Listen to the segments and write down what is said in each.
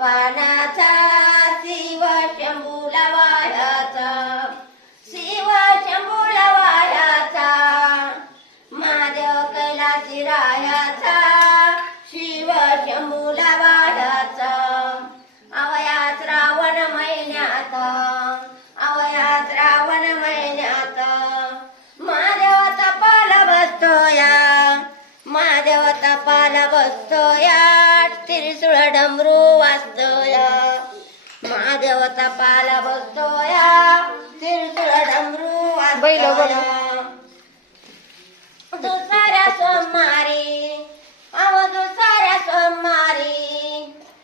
पानाचा शिव शंभूला वायाचा शिव शंभूला वायाचा महादेव कैलासी रायाचा शिव शंभूला वायाचा श्रावण रावण महिन्यात अवयात रावण महिन्यात महादेव तपाला बसतो या महादेव तपाला बसतो या डमरू वाजतोया. महादेव तपाला डमरू दुसऱ्या सोमवारी अव दुसऱ्या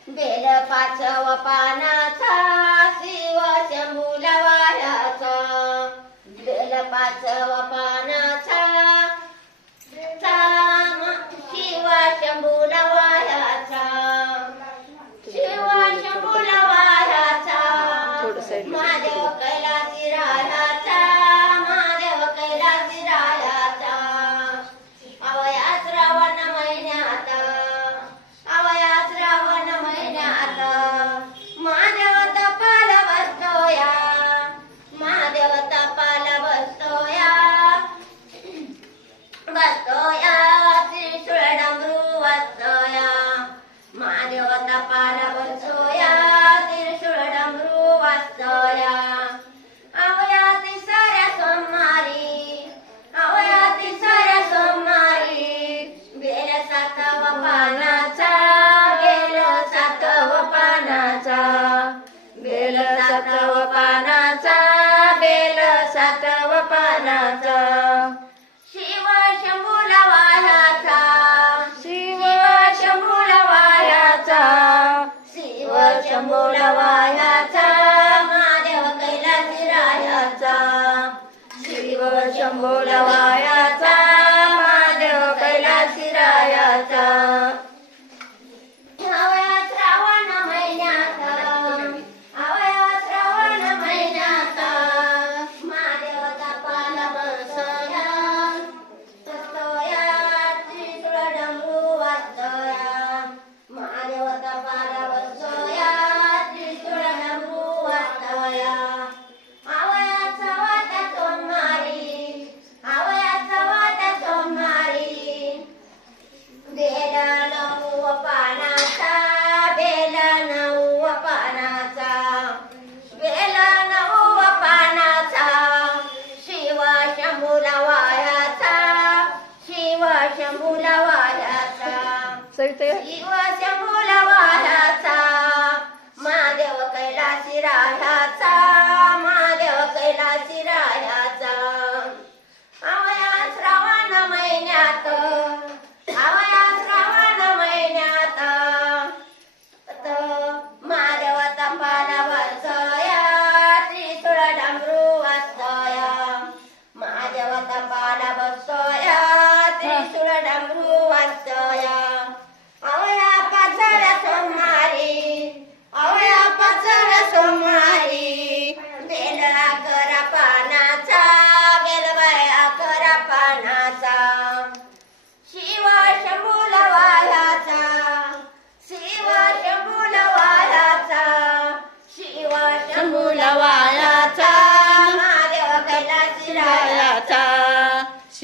बेल पाचव पानाचा शिव शंभू लवायाचा बेल पाचव पाना Nirvana. Say it, was a Mulawana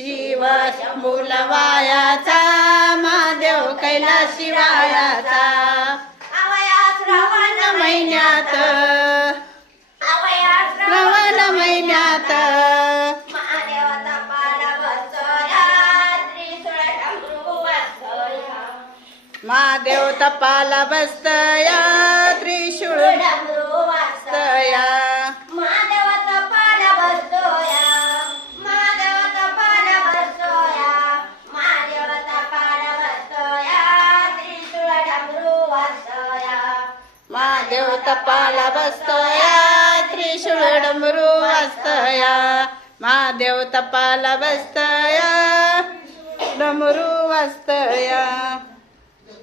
Shiv शंभुलवायाचा Mahadev कैला शिवायाचा. महिन्यात. श्रवण महिन्यात. महादेव तपाला बसतया त्रिशूळ वाचतया देवतपाल बसतया. डमरू वाजतया.